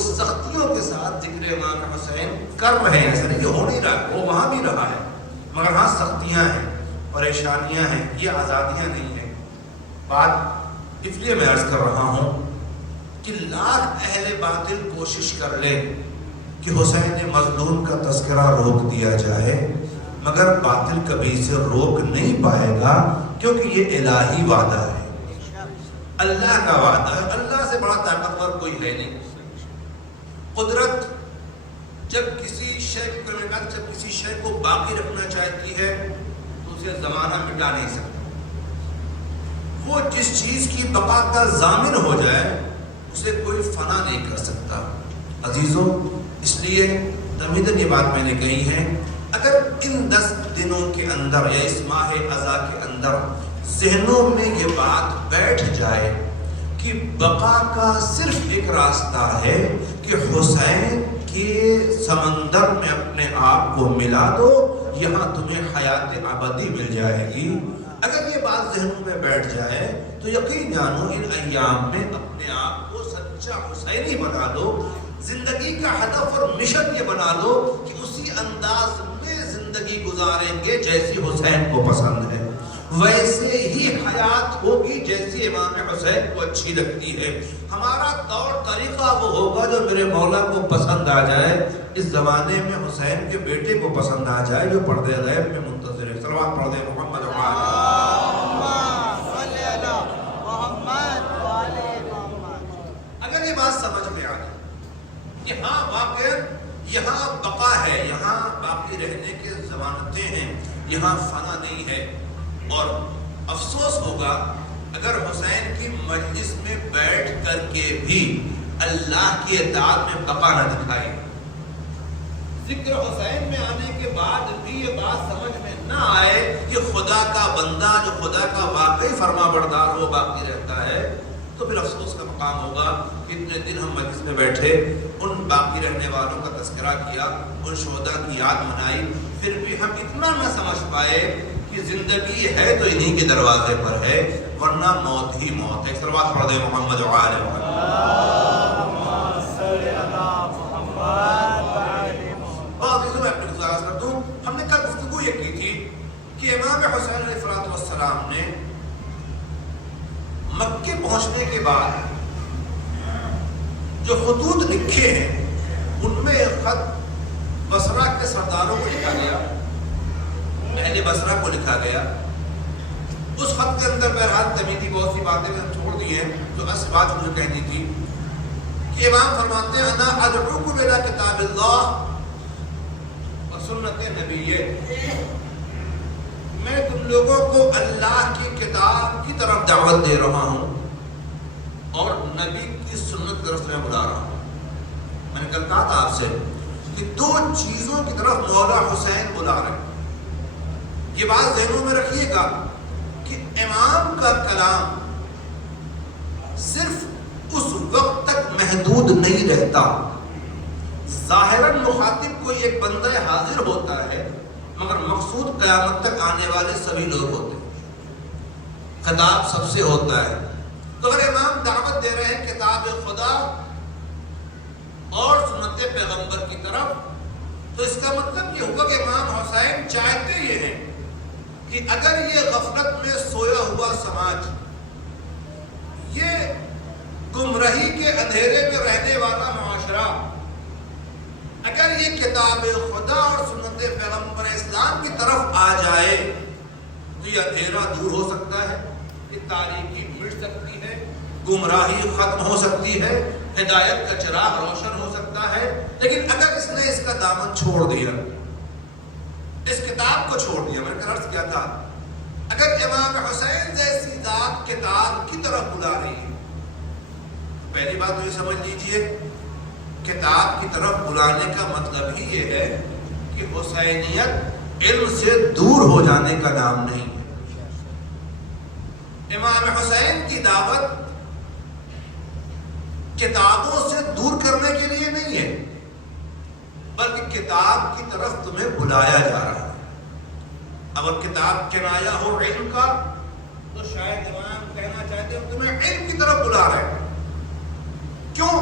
سختیوں کے ساتھ ذکر امام حسین کر رہے ہیں، ایسا نہیں کہ ہو نہیں رہا، وہ وہاں بھی رہا ہے، مگر ہاں سختیاں ہیں، پریشانیاں ہیں، یہ آزادیاں نہیں ہیں۔ بات اس لیے میں عرض کر رہا ہوں کہ لاکھ اہل باطل کوشش کر لے کہ حسین مظلوم کا تذکرہ روک دیا جائے، مگر باطل کبھی اسے روک نہیں پائے گا، کیونکہ یہ الہی وعدہ ہے، اللہ کا وعدہ ہے، اللہ سے بڑا طاقتور کوئی ہے نہیں۔ قدرت جب کسی شے کو باقی رکھنا چاہتی ہے تو اسے زمانہ مٹا نہیں سکتا، وہ جس چیز کی بقا کا ضامن ہو جائے اسے کوئی فنا نہیں کر سکتا۔ عزیزوں، اس لیے تمہیدن یہ بات میں نے کہی ہے، اگر ان 10 دنوں کے اندر یا اس ماہ اذا کے اندر ذہنوں میں یہ بات بیٹھ جائے کہ بقا کا صرف ایک راستہ ہے کہ حسین کے سمندر میں اپنے آپ کو ملا دو، یہاں تمہیں حیات ابدی مل جائے گی، اگر یہ بات ذہنوں میں بیٹھ جائے تو یقین جانو ان ایام میں اپنے آپ کو سچا حسینی بنا لو، زندگی کا ہدف اور مشن یہ بنا لو کہ اسی انداز میں زندگی گزاریں گے جیسی حسین کو پسند ہے، ویسے ہی حیات ہوگی جیسی امام حسین کو اچھی لگتی ہے۔ ہمارا طور طریقہ وہ ہوگا جو میرے مولا کو پسند آ جائے، اس زمانے میں حسین کے بیٹے کو پسند آ جائے جو پردے غیب میں منتظر ہے۔ صلوات پڑھ دیں محمد اگر یہ بات سمجھ میں آ گئی کہ ہاں واقعا یہاں بقا ہے، یہاں باقی رہنے کے ضمانتیں ہیں، یہاں فنا نہیں ہے، اور افسوس ہوگا اگر حسین کی مجلس میں بیٹھ کر کے بھی اللہ کی اطاعت میں بقا نہ دکھائی، ذکر حسین میں آنے کے بعد بھی یہ بات سمجھ میں نہ آئے کہ خدا کا بندہ جو خدا کا واقعی فرما بردار وہ باقی رہتا ہے، تو پھر افسوس کا مقام ہوگا کہ اتنے دن ہم مجلس میں بیٹھے، ان باقی رہنے والوں کا تذکرہ کیا، ان شہداء کی یاد منائی، پھر بھی ہم اتنا نہ سمجھ پائے کہ زندگی ہے تو انہی کے دروازے پر ہے، ورنہ موت ہی موت ہے۔ صلوات پڑھ دیں محمد و آل محمد۔ بہت عزیزوں میں اپنی گزارش کرتا ہوں، ہم نے کل گفتگو یہ کی تھی کہ امام حسین علیہ السلام نے مکے پہنچنے کے بعد جو خطوط لکھے ہیں ان میں ایک خط بصرہ کے سرداروں کو لکھا گیا، اہل بصرہ کو لکھا گیا۔ اس خط کے اندر بہرحال تمیدی بہت سی باتیں میں چھوڑ دی ہیں، جو اصل بات مجھے کہنی تھی کہ امام فرماتے ہیں انا ادعوکم الی کتاب اللہ و سنت نبیہ، میں تم لوگوں کو اللہ کی کتاب کی طرف دعوت دے رہا ہوں اور نبی کی سنت کی طرف میں بلا رہا ہوں۔ میں نے کل کہا تھا آپ سے کہ 2 چیزوں کی طرف مولا حسین بلا رہے ہیں، یہ بات ذہنوں میں رکھیے گا کہ امام کا کلام صرف اس وقت تک محدود نہیں رہتا، ظاہراً مخاطب کوئی ایک بندہ حاضر ہوتا ہے، مگر مقصود قیامت تک آنے والے سبھی لوگ ہوتے ہیں، خطاب سب سے ہوتا ہے۔ تو اگر امام دعوت دے رہے ہیں کتاب خدا اور سنت پیغمبر کی طرف، تو اس کا مطلب یہ ہوگا کہ امام حسین چاہتے یہ ہیں کہ اگر یہ غفلت میں سویا ہوا سماج، یہ گمراہی کے اندھیرے میں رہنے والا معاشرہ، اگر یہ کتاب خدا اور سنت پیغمبر اسلام کی طرف آ جائے تو یہ اندھیرا دور ہو سکتا ہے، یہ تاریکی مٹ سکتی ہے، گمراہی ختم ہو سکتی ہے، ہدایت کا چراغ روشن ہو سکتا ہے۔ لیکن اگر اس نے اس کا دامن چھوڑ دیا، اس کتاب کو چھوڑ دیا، میں نے عرض کیا تھا اگر امام حسین جیسی ذات کتاب کی طرف بلا رہی ہے، پہلی بات تو یہ سمجھ لیجئے کتاب کی طرف بلانے کا مطلب ہی یہ ہے کہ حسینیت علم سے دور ہو جانے کا نام نہیں ہے۔ امام حسین کی دعوت کتابوں سے دور کرنے کے لیے نہیں ہے، بلکہ کتاب کی طرف تمہیں بلایا جا رہا ہے۔ اگر کتاب کنایا ہو علم کا تو شاید امام کہنا چاہتے ہیں تمہیں علم کی طرف بلا رہے ہیں۔ کیوں؟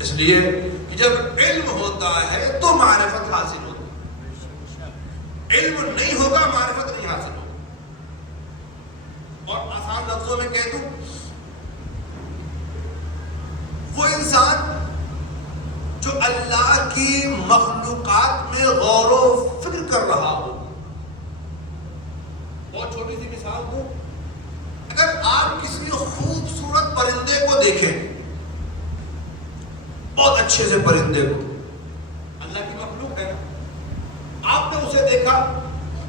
اس لیے کہ جب علم ہوتا ہے تو معرفت حاصل ہوتی ہے، علم نہیں ہوگا معرفت نہیں حاصل ہوگی۔ اور آسان لفظوں میں کہہ دوں، وہ انسان جو اللہ کی مخلوقات میں غور و فکر کر رہا ہو، بہت چھوٹی سی مثال دوں، اگر آپ کسی خوبصورت پرندے کو دیکھیں، بہت اچھے سے پرندے کو، اللہ کی مخلوق ہے نا، آپ نے اسے دیکھا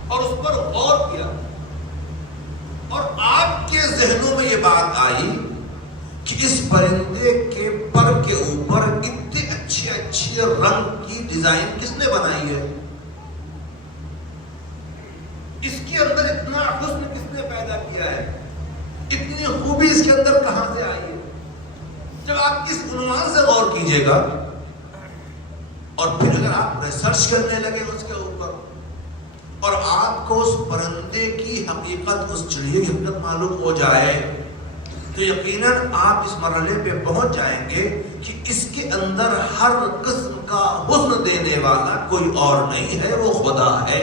اور اس پر غور کیا، اور آپ کے ذہنوں میں یہ بات آئی کہ اس پرندے کے پر کے اوپر اتنے اچھے اچھے رنگ کی ڈیزائن کس نے بنائی ہے، اس کے اندر اتنا حسن کس نے پیدا کیا ہے، اتنی خوبی اس کے اندر کہاں سے آئی ہے۔ جب آپ اس عنوان سے غور کیجئے گا اور پھر اگر آپ ریسرچ کرنے لگے اس کے اوپر اور آپ کو اس پرندے کی حقیقت، اس چڑیا کی حقیقت معلوم ہو جائے تو یقیناً آپ اس مرحلے پہ پہنچ جائیں گے کہ اس کے اندر ہر قسم کا حسن دینے والا کوئی اور نہیں ہے، وہ خدا ہے،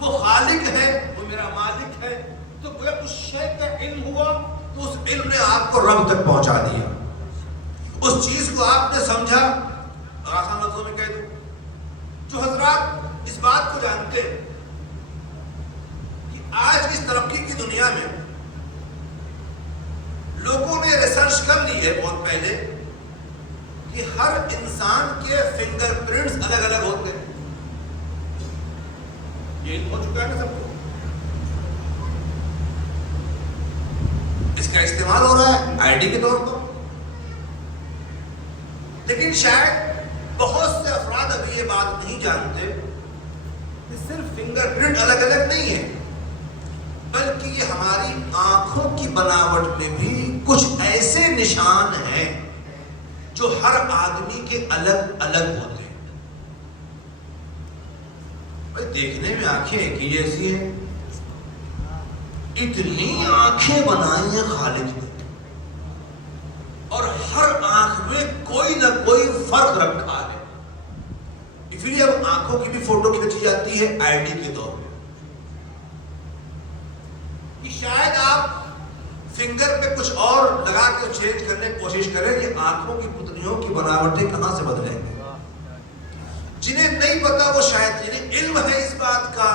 وہ خالق ہے، وہ میرا مالک ہے۔ تو گویا اس شے کا علم ہوا تو اس علم نے آپ کو رب تک پہنچا دیا، اس چیز کو آپ نے سمجھا۔ آسان لفظوں میں کہہ دوں، جو حضرات اس بات کو جانتے ہیں کہ آج اس ترقی کی دنیا میں لوگوں نے ریسرچ کر لی ہے بہت پہلے کہ ہر انسان کے فنگر پرنٹس الگ الگ ہوتے ہیں، یہ ہو چکا ہے نا سب کو، اس کا استعمال ہو رہا ہے آئی ڈی کے طور پر، لیکن شاید بہت سے افراد ابھی یہ بات نہیں جانتے کہ صرف فنگر پرنٹ الگ الگ نہیں ہے، بلکہ یہ ہماری آنکھوں کی بناوٹ میں بھی کچھ ایسے نشان ہیں جو ہر آدمی کے الگ الگ ہوتے ہیں۔ بھائی دیکھنے میں آنکھیں ایک ہی جیسی ہیں، اتنی آنکھیں بنائی ہیں خالق نے، اور ہر آنکھ میں کوئی نہ کوئی فرق رکھا ہے، اس لیے اب آنکھوں کی بھی فوٹو کھینچی جاتی ہے آئی ڈی کے طور پہ، کہ شاید آپ فنگر پہ کچھ اور لگا کے چینج کرنے کی کوشش کریں، یہ آنکھوں کی پتلیوں کی بناوٹیں کہاں سے بدلیں گے۔ جنہیں نہیں پتا وہ شاید، جنہیں علم ہے اس بات کا،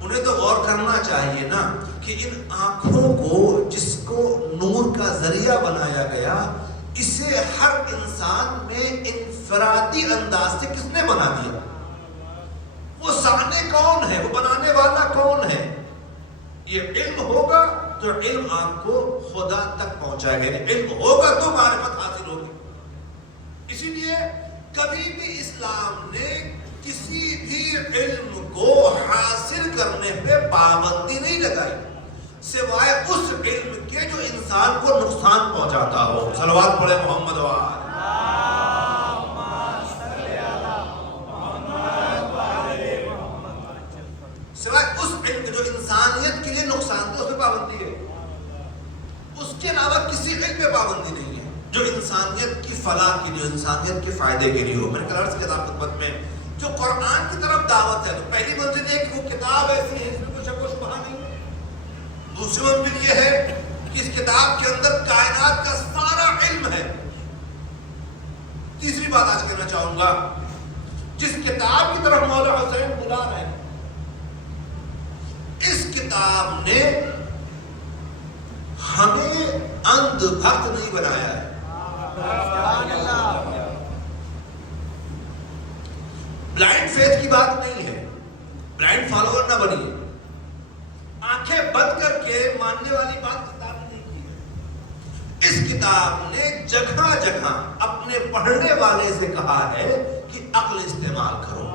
انہیں تو غور کرنا چاہیے نا کہ ان آنکھوں کو جس کو نور کا ذریعہ بنایا گیا، اسے ہر انسان میں انفرادی انداز سے کس نے بنا دیا؟ وہ سامنے کون ہے، وہ بنانے والا کون ہے؟ یہ علم ہوگا تو علم آپ کو خدا تک پہنچائے گا، علم ہوگا تو معرفت حاصل ہوگی۔ اسی لیے کبھی بھی اسلام نے کسی بھی علم کو حاصل کرنے پہ پابندی نہیں لگائی، سوائے اس علم کے جو انسان کو نقصان پہنچاتا ہو۔ صلوات پڑھے محمد وآلہ۔ سوائے اس علم جو انسانیت کے لیے نقصان دہ، اس پہ پابندی ہے، اس کے علاوہ کسی علم پہ پابندی نہیں ہے جو انسانیت کی فلاح کے لیے، انسانیت کے فائدے کے لیے ہو۔ میں نے کل عرض کیا خدمت میں، جو قرآن کی طرف دعوت ہے تو پہلی منزل یہ کہ وہ کتاب ایسی ہے جس میں کوئی شک و شبہ نہیں ہے، دوسری منزل یہ ہے کہ اس کتاب کے اندر کائنات کا سارا علم ہے۔ تیسری بات آج کہنا چاہوں گا، جس کتاب کی طرف مولا حسین بلا رہے ہیں، اس کتاب نے ہمیں اندھ بھکت نہیں بنایا ہے۔ بلائنڈ فیتھ کی بات نہیں ہے، بلائنڈ فالوور نہ بنیے، آنکھیں بند کر کے ماننے والی بات کتاب نے نہیں کی ہے۔ اس کتاب نے جگہ جگہ اپنے پڑھنے والے سے کہا ہے کہ عقل استعمال کرو،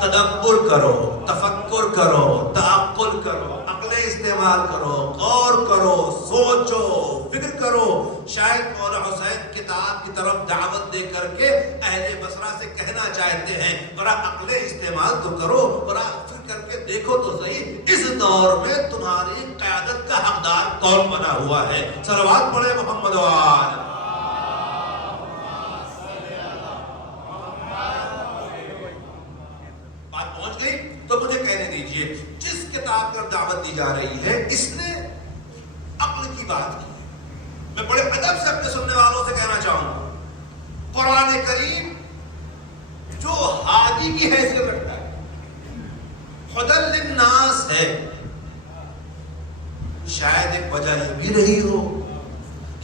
تدبر کرو، تفکر کرو، تعقل کرو، عقلیں استعمال کرو، غور کرو، سوچو، فکر کرو۔ شاید مولا حسین کتاب کی طرف دعوت دے کر کے اہل بصرہ سے کہنا چاہتے ہیں ذرا عقلیں استعمال تو کرو، ذرا فکر کر کے دیکھو تو صحیح اس دور میں تمہاری قیادت کا حقدار کون بنا ہوا ہے۔ صلوات پڑھے محمد وآلہ۔ لیجئے جس کتاب پر دعوت دی جا رہی ہے اس نے عقل کی بات کی ہے. میں بڑے ادب سے اپنے سننے والوں سے کہنا چاہوں گا قرآن کریم جو ہادی کی حیثیت رکھتا ہے ہدی للناس ہے. شاید ایک وجہ یہ بھی رہی ہو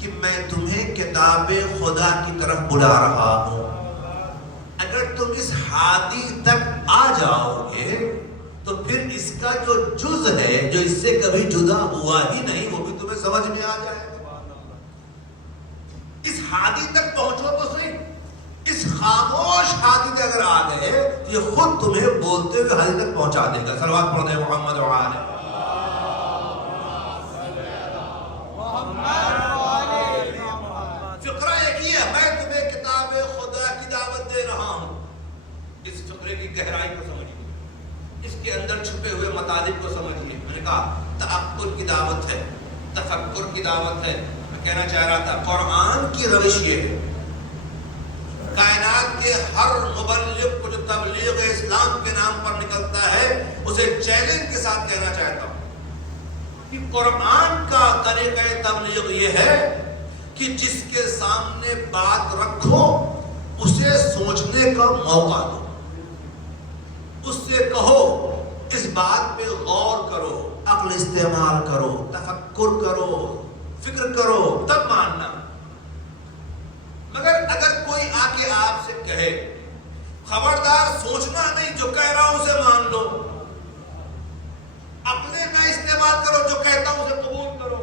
کہ میں تمہیں کتاب خدا کی طرف بلا رہا ہوں. اگر تم اس ہادی تک آ جاؤ گے تو پھر اس کا جو جز ہے جو اس سے کبھی جدا ہوا ہی نہیں وہ بھی تمہیں سمجھ میں آ جائے گا. اس ہادی تک پہنچو تو صحیح. اس خاموش ہادی تک اگر آ گئے تو یہ خود تمہیں بولتے ہوئے ہادی تک پہنچا دے گا. صلوات پڑھ دیں محمد و آلہ. فقرہ ایک ہی ہے میں تمہیں کتاب خدا کی دعوت دے رہا ہوں. اس فقرے کی گہرائی کو سمجھیے اس کے اندر چھپے ہوئے مطالب کو سمجھیے. میں نے کہا تأمل کی دعوت ہے تفکر کی دعوت ہے. میں کہنا چاہ رہا تھا قرآن کی روش یہ ہے کائنات کے ہر مبلغ کو جو تبلیغ اسلام کے نام پر نکلتا ہے اسے چیلنج کے ساتھ کہنا چاہتا ہوں کہ قرآن کا طریقہ تبلیغ یہ ہے کہ جس کے سامنے بات رکھو اسے سوچنے کا موقع دو. اس سے کہو اس بات پہ غور کرو عقل استعمال کرو تفکر کرو فکر کرو تب ماننا. مگر اگر کوئی آ کے آپ سے کہے خبردار سوچنا نہیں جو کہہ رہا ہوں اسے مان لو اپنے نہ استعمال کرو جو کہتا ہوں اسے قبول کرو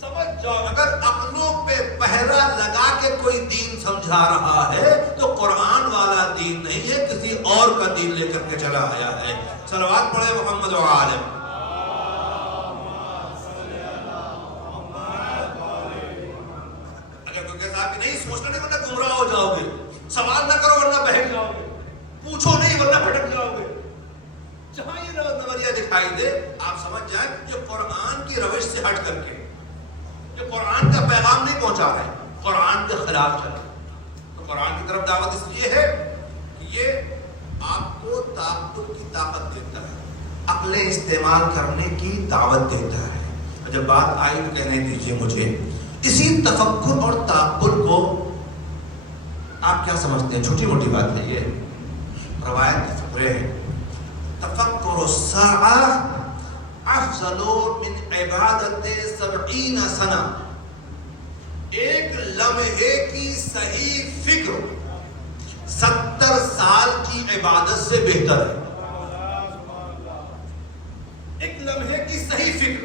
سمجھ جاؤ. اگر عقلوں پہ پہرا لگا کے کوئی دین سمجھا رہا ہے تو قرآن والا دین نہیں ہے کسی اور کا دین لے کر کے چلا آیا ہے. صلوات پڑھے محمد و آلہ. نہیں سوچنا نہیں ورنہ گمراہ ہو جاؤ گے. سوال نہ کرو ورنہ بہک جاؤ گے. پوچھو نہیں ورنہ بھٹک جاؤ گے. جہاں یہ نظریہ دکھائی دے آپ سمجھ جائیں یہ قرآن کی روش سے ہٹ کر کے یہ قرآن کا پیغام نہیں پہنچا رہے قرآن کے خلاف چل رہے. تو قرآن کی طرف دعوت اس لیے ہے کہ یہ آپ کو تعقل کی طاقت دیتا ہے عقل استعمال کرنے کی دعوت دیتا ہے. جب بات آئی تو کہنے دیجیے مجھے اسی تفکر اور تعقل کو آپ کیا سمجھتے ہیں؟ چھوٹی موٹی بات ہے یہ روایت کے فقرے ہیں. تفکر الساعہ افضل من عبادت 70 سنہ. ایک لمحے کی صحیح فکر 70 سال کی عبادت سے بہتر ہے. ایک لمحے کی صحیح فکر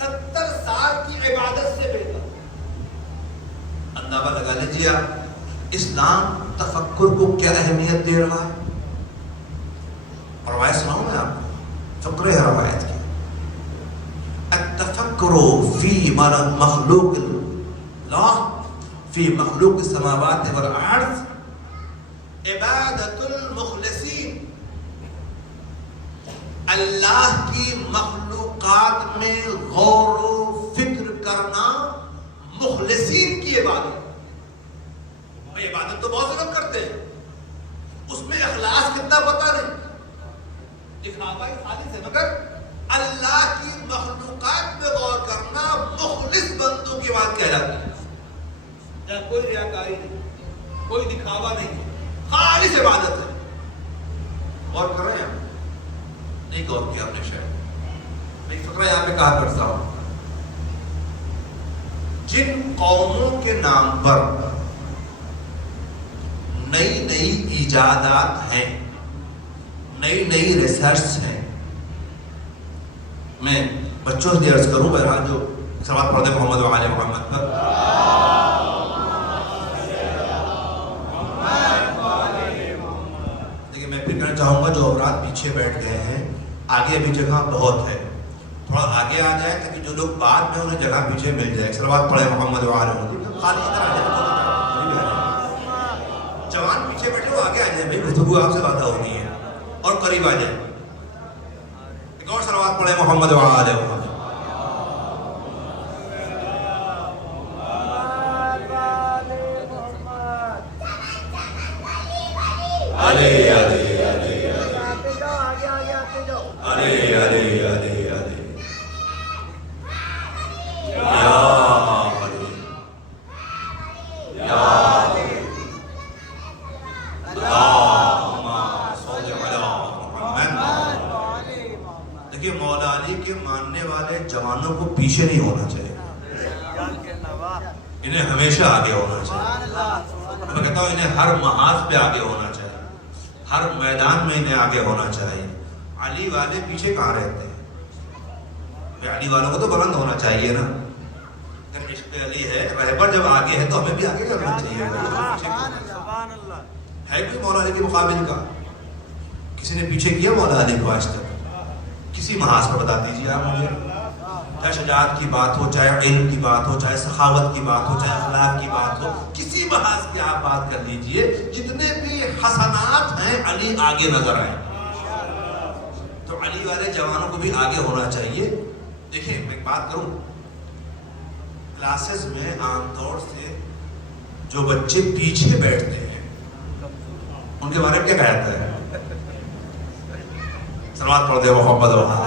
70 سال کی عبادت سے بہتر. اندازہ لگا لیجیے آپ اسلام تفکر کو کیا اہمیت دے رہا ہے. روایت سناؤں میں آپ کو فقرے ہے روایت کی. التفکر فی مخلوق اللہ فی مخلوق السماوات والارض عبادت المخلصین. اللہ کی مخلوقات میں غور و فکر کرنا مخلصین کی عبادت. عبادت تو بہت سے لوگ کرتے ہیں اس میں اخلاص کتنا پتہ نہیں دکھاوا ہی خالص ہے. مگر اللہ کی مخلوقات میں غور کرنا مخلص بندوں کی بات کہلاتی ہے. جہاں کوئی ریاکاری نہیں کوئی دکھاوا نہیں خالص عبادت ہے. غور کر رہے ہیں نہیں غور کیا آپ نے شاید میں فقرہ یہاں پہ کہا کرتا ہوں. جن قوموں کے نام پر نئی نئی ایجادات ہیں نئی نئی ریسرچ ہیں. میں بچوں سے عرض کروں بہرحال جو سوال پڑھتے محمد و آل محمد پر دیکھیں میں پھر کہنا چاہوں گا جو افراد پیچھے بیٹھ گئے ہیں آگے ابھی جگہ بہت ہے تھوڑا آگے آ جائے تاکہ جو لوگ بعد میں انہیں جگہ پیچھے مل جائے. صلوات پڑھے محمد و آل محمد. خالی ادھر جوان پیچھے بیٹھے وہ آگے آ جائیں بھائی گفتگو آپ سے وعدہ ہونی ہے اور قریب آ جائیں. ایک اور صلوات پڑھے محمد و آل محمد. آگے پیچھے نہیں ہونا چاہیے، انہیں ہمیشہ آگے ہونا چاہیے۔ میں کہتا ہوں انہیں ہر محاذ پہ آگے ہونا چاہیے، ہر میدان میں انہیں آگے ہونا چاہیے۔ علی والے پیچھے کہاں رہتے ہیں؟ علی والوں کو تو بلند ہونا چاہیے نا۔ اگر عشق علی ہے، رہبر جب آگے ہے تو ہمیں بھی آگے کرنا چاہیے۔ ہے کوئی مولا علی کے مقابل کا؟ کسی نے پیچھے کیا مولا علی کو آج تک؟ کسی محاذ پر بتا دیجیے آپ مجھے، چاہے شجاعت کی بات ہو، چاہے علم کی بات ہو، چاہے سخاوت کی بات ہو، چاہے اخلاق کی بات ہو، کسی محاذ کی آپ بات کر لیجئے، جتنے بھی حسنات ہیں علی آگے نظر آئیں۔ تو علی والے جوانوں کو بھی آگے ہونا چاہیے۔ دیکھیں میں ایک بات کروں، کلاسز میں عام طور سے جو بچے پیچھے بیٹھتے ہیں ان کے بارے میں کیا کہا جاتا ہے؟ سلوات پڑھ دے محمد وہاں۔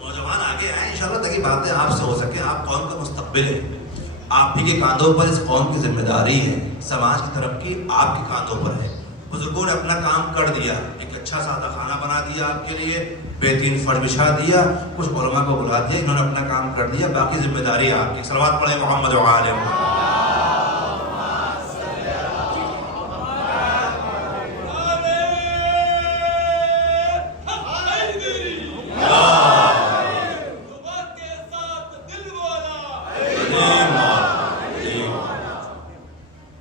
نوجوان آگے آئیں انشاءاللہ تاکہ باتیں آپ سے ہو سکیں۔ آپ قوم کا مستقبل ہے، آپ ہی کے کاندھوں پر اس قوم کی ذمہ داری ہے، سماج کی ترقی آپ کے کاندھوں پر ہے۔ بزرگوں نے اپنا کام کر دیا، ایک اچھا سادہ کھانا بنا دیا آپ کے لیے، بہترین فرش بچھا دیا، کچھ علماء کو بلا دیا، انہوں نے اپنا کام کر دیا، باقی ذمہ داری آپ کی۔ صلوات پڑھیں محمد وعلى محمد۔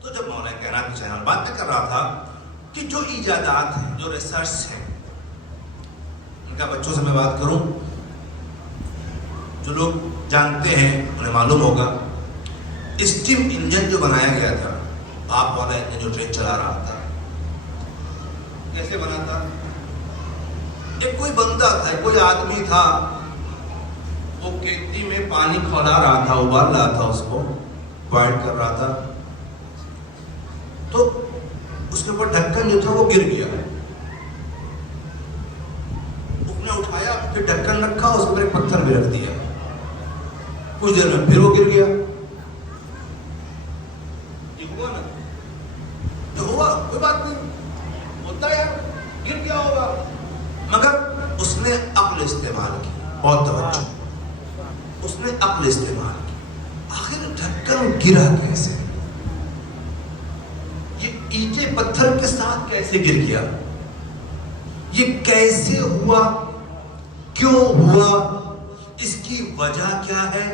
تو جب مولا کائنات کی بات میں کر رہا تھا کہ جو ایجادات ہیں، جو ریسرچ ہیں، ان کا بچوں سے میں بات کروں، جو لوگ جانتے ہیں انہیں معلوم ہوگا، اسٹیم انجن جو بنایا گیا تھا، آپ والا انجن جو ٹرین چلا رہا تھا، کیسے بنا تھا؟ ایک کوئی بندہ تھا، ایک کوئی آدمی تھا، وہ کیتلی میں پانی کھولا رہا تھا، ابال رہا تھا، اس کو بوائل کر رہا تھا، تو اس کے اوپر ڈھکن جو تھا وہ گر گیا۔ اس نے اٹھایا، پھر ڈھکن رکھا، اس پر ایک پتھر بھی رکھ دیا، کچھ دیر میں پھر وہ گر گیا۔ یہ ہوا نا، جو ہوا کوئی بات نہیں، ہوتا ہے، گر گیا ہوگا، مگر اس نے عقل استعمال کی، بہت توجہ، اس نے عقل استعمال کی۔ آخر ڈھکن گرا کیسے؟ یہ اینٹیں پتھر کے ساتھ کیسے گر گیا؟ یہ کیسے ہوا؟ کیوں ہوا؟ اس کی وجہ کیا ہے؟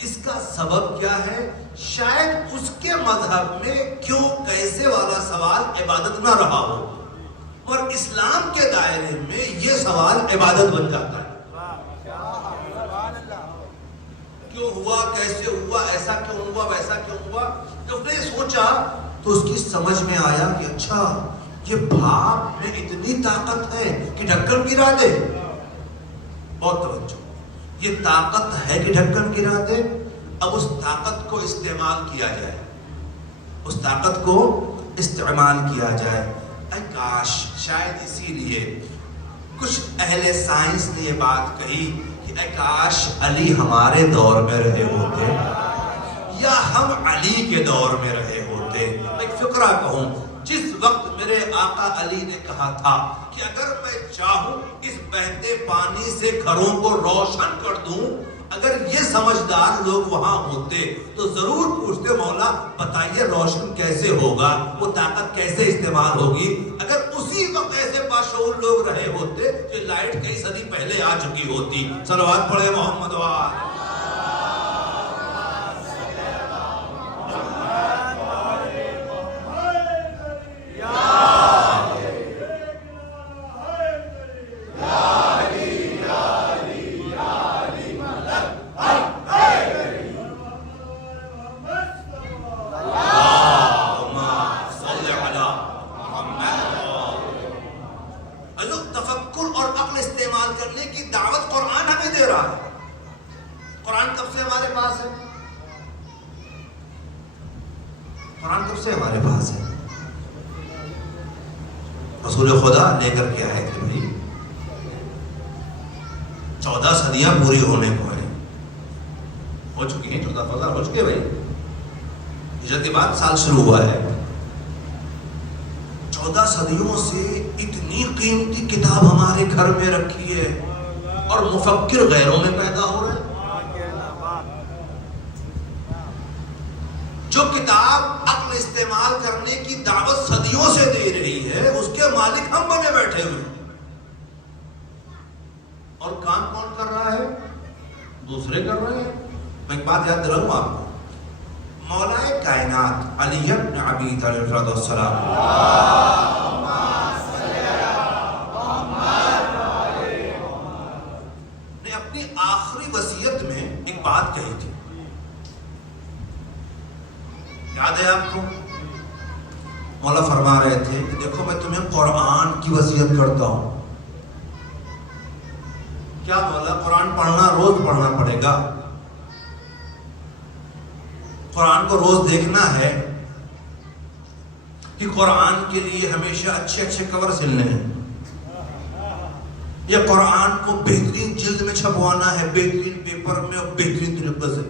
اس کا سبب کیا ہے؟ شاید اس کے مذہب میں کیوں کیسے والا سوال عبادت نہ رہا ہو، اور اسلام کے دائرے میں یہ سوال عبادت بن جاتا ہے۔ کیوں ہوا؟ کیسے ہوا؟ ایسا کیوں ہوا؟ ویسا کیوں ہوا؟ جب نے سوچا تو اس کی سمجھ میں آیا کہ اچھا، یہ بھاپ میں اتنی طاقت ہے کہ ڈھکن گرا دے۔ بہت توجہ، یہ طاقت ہے کہ ڈھکن گرا دے۔ اب اس طاقت کو استعمال کیا جائے، اس طاقت کو استعمال کیا جائے۔ اے کاش، شاید اسی لیے کچھ اہل سائنس نے یہ بات کہی کہ اے کاش علی ہمارے دور میں رہے ہوتے، یا ہم علی کے دور میں رہے ہوتے۔ ایک فقرہ کہوں، جس وقت میرے آقا علی نے کہا تھا کہ اگر میں چاہوں اس بہتے پانی سے گھروں کو روشن کر دوں، اگر یہ سمجھدار لوگ وہاں ہوتے تو ضرور پوچھتے مولا بتائیے روشن کیسے ہوگا، وہ طاقت کیسے استعمال ہوگی۔ اگر اسی وقت ایسے باشعور لوگ رہے ہوتے تو لائٹ کئی صدی پہلے آ چکی ہوتی۔ صلوات پڑھے محمد وعلى۔ قرآن کب سے ہمارے پاس ہے؟ رسول خدا لے کر کے آئے تھے بھائی، 14 صدیاں پوری ہونے کو ہیں، ہو چکی ہیں، 14 فضا ہو چکے بھائی، ہجرت کے بعد سال شروع ہوا ہے، 14 صدیوں سے اتنی قیمتی کتاب ہمارے گھر میں رکھی ہے اور مفکر غیروں میں پیدا ہو رہے ہیں. جو کتاب عقل استعمال کرنے کی دعوت صدیوں سے دے رہی ہے اس کے مالک ہم بنے بیٹھے ہوئے ہیں. اور کام کون کر رہا ہے؟ دوسرے کر رہے ہیں. میں ایک بات یاد دلاؤں آپ کو، مولا کائنات علی بن ابی طالب علیہ السلام نے اپنی آخری وصیت میں ایک بات کہی تھی، یاد ہے آپ کو؟ مولا فرما رہے تھے کہ دیکھو میں تمہیں قرآن کی وصیت کرتا ہوں. کیا مولا؟ قرآن پڑھنا روز پڑھنا پڑے گا، قرآن کو روز دیکھنا ہے کہ قرآن کے لیے ہمیشہ اچھے اچھے کور سلنے ہیں، یا قرآن کو بہترین جلد میں چھپوانا ہے، بہترین پیپر میں اور بہترین طریقے سے.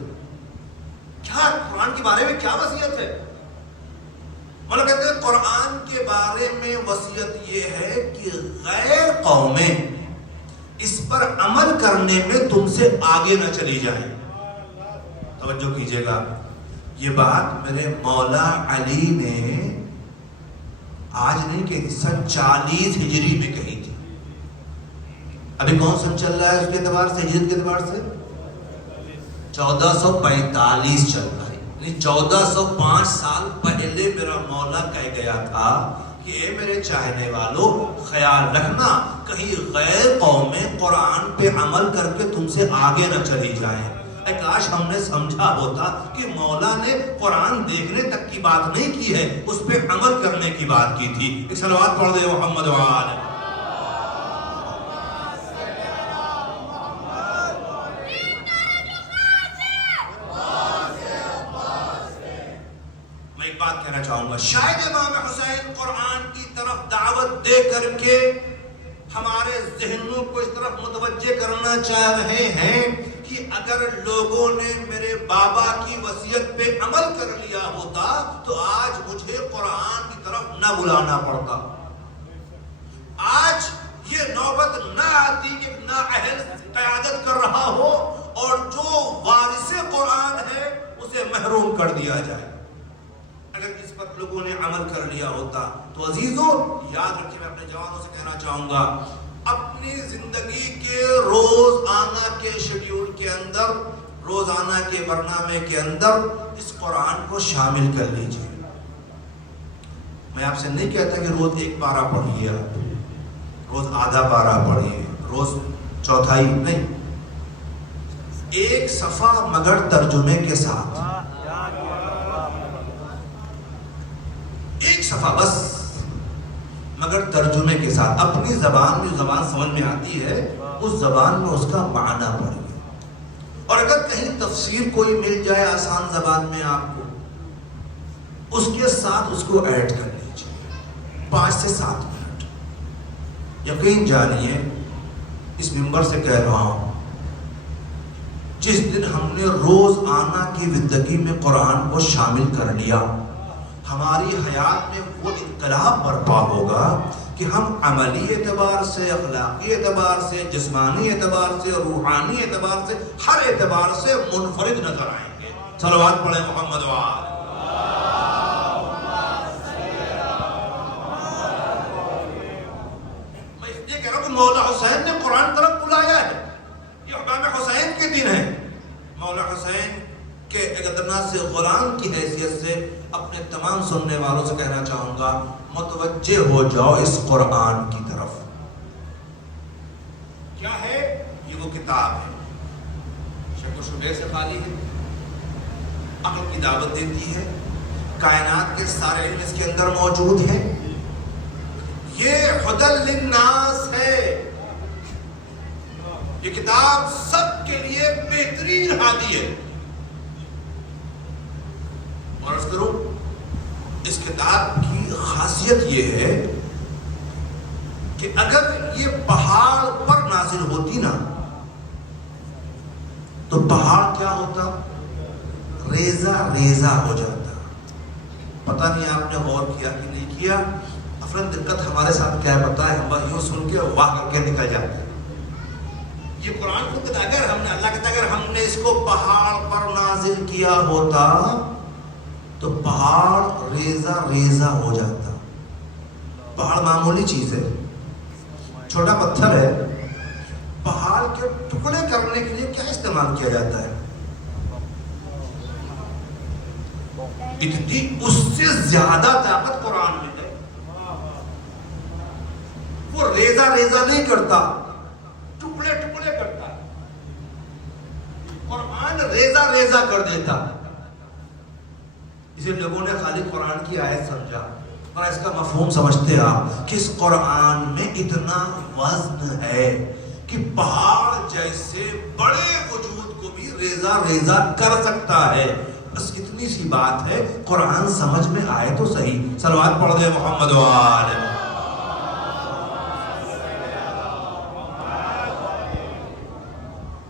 کیا قرآن کے بارے میں کیا وصیت ہے؟ مولا کہتے ہیں قرآن کے بارے میں وصیت یہ ہے کہ غیر قومیں اس پر عمل کرنے میں تم سے آگے نہ چلی جائیں. توجہ کیجئے گا، یہ بات میرے مولا علی نے آج نہیں کہی تھی، سن 40 ہجری میں کہی تھی. ابھی کون سن چل رہا ہے اس کے اعتبار سے، ہجرت کے اعتبار سے 1445 چل رہا ہے. یعنی 1405 سال پہلے میرا مولا کہہ گیا تھا کہ اے میرے چاہنے والوں خیال رکھنا کہیں غیر قومیں قرآن پہ عمل کر کے تم سے آگے نہ چلی جائیں. کاش ہم نے سمجھا ہوتا کہ مولا نے قرآن دیکھنے تک کی بات نہیں کی ہے، اس پہ عمل کرنے کی بات کی تھی. ایک صلوات پڑھ دے محمد وآل. میں ایک بات کہنا چاہوں گا، شاید امام حسین قرآن کی طرف دعوت دے کر کے ہمارے ذہنوں کو اس طرف متوجہ کرنا چاہ رہے ہیں کہ اگر لوگوں نے میرے بابا کی وصیت پہ عمل کر لیا ہوتا تو آج مجھے قرآن کی طرف نہ بلانا پڑتا، آج یہ نوبت نہ آتی کہ نااہل قیادت کر رہا ہو اور جو وارث قرآن ہے اسے محروم کر دیا جائے. اگر اس پر لوگوں نے عمل کر لیا ہوتا تو عزیزوں یاد رکھیں، میں اپنے جوانوں سے کہنا چاہوں گا، اپنی زندگی کے روزانہ کے شیڈیول کے اندر، روزانہ کے برنامے کے اندر اس قرآن کو شامل کر لیجئے. میں آپ سے نہیں کہتا کہ روز ایک پارہ پڑھیے، آپ روز آدھا پارہ پڑھیے، روز چوتھائی نہیں، ایک صفحہ مگر ترجمے کے ساتھ، ایک صفحہ بس مگر ترجمے کے ساتھ، اپنی زبان میں جو زبان سمجھ میں آتی ہے اس زبان میں اس کا معنی پڑھیے. اور اگر کہیں تفسیر کوئی مل جائے آسان زبان میں آپ کو، اس کے ساتھ اس کو ایڈ کر لیجیے 5 سے 7 منٹ. یقین جانیے اس منبر سے کہہ رہا ہوں، جس دن ہم نے روزانہ کی زندگی میں قرآن کو شامل کر لیا، ہماری حیات میں وہ انقلاب برپا ہوگا کہ ہم عملی اعتبار سے، اخلاقی اعتبار سے، جسمانی اعتبار سے، روحانی اعتبار سے، ہر اعتبار سے منفرد نظر آئیں گے. صلوات پڑھیں محمد وآل. میں اس لیے کہہ رہا ہوں کہ مولا حسین نے قرآن طرف بلایا ہے، یہ امام حسین کے دن ہے. مولا حسین کہ ایک ادنا سے غلام کی حیثیت سے اپنے تمام سننے والوں سے کہنا چاہوں گا، متوجہ ہو جاؤ اس قرآن کی طرف. کیا ہے یہ؟ وہ کتاب ہے، شک و شبہ سے خالی ہے، عقل کی دعوت دیتی ہے، کائنات کے سارے علم اس کے اندر موجود ہیں. یہ ہدی للناس ہے، یہ کتاب سب کے لیے بہترین ہادی ہے. اور عرض کروں اس کتاب کی خاصیت یہ ہے کہ اگر یہ پہاڑ پر نازل ہوتی نا تو پہاڑ کیا ہوتا؟ ریزہ ریزہ ہو جاتا. پتہ نہیں آپ نے غور کیا کہ نہیں کیا، افراد دقت ہمارے ساتھ کیا ہے پتہ ہے؟ ہم بس یوں سن کے واہ کر کے نکل جاتے ہیں. یہ قرآن خود کہتا ہے اگر ہم نے اللہ کہتا ہے اگر ہم نے اس کو پہاڑ پر نازل کیا ہوتا تو پہاڑ ریزہ ریزہ ہو جاتا. پہاڑ معمولی چیز ہے، چھوٹا پتھر ہے. پہاڑ کے ٹکڑے کرنے کے لیے کیا استعمال کیا جاتا ہے؟ اتنی اس سے زیادہ طاقت قرآن میں ہے. وہ ریزہ ریزہ نہیں کرتا، ٹکڑے ٹکڑے کرتا. قرآن ریزہ ریزہ کر دیتا. اسے لوگوں نے خالی قرآن کی آیت سمجھا اور اس کا مفہوم سمجھتے آپ کہ اس قرآن میں اتنا وزن ہے کہ پہاڑ جیسے بڑے وجود کو بھی ریزہ ریزہ کر سکتا ہے. بس اتنی سی بات ہے، قرآن سمجھ میں آئے تو صحیح. صلوات پڑھ دے محمد و آلہ.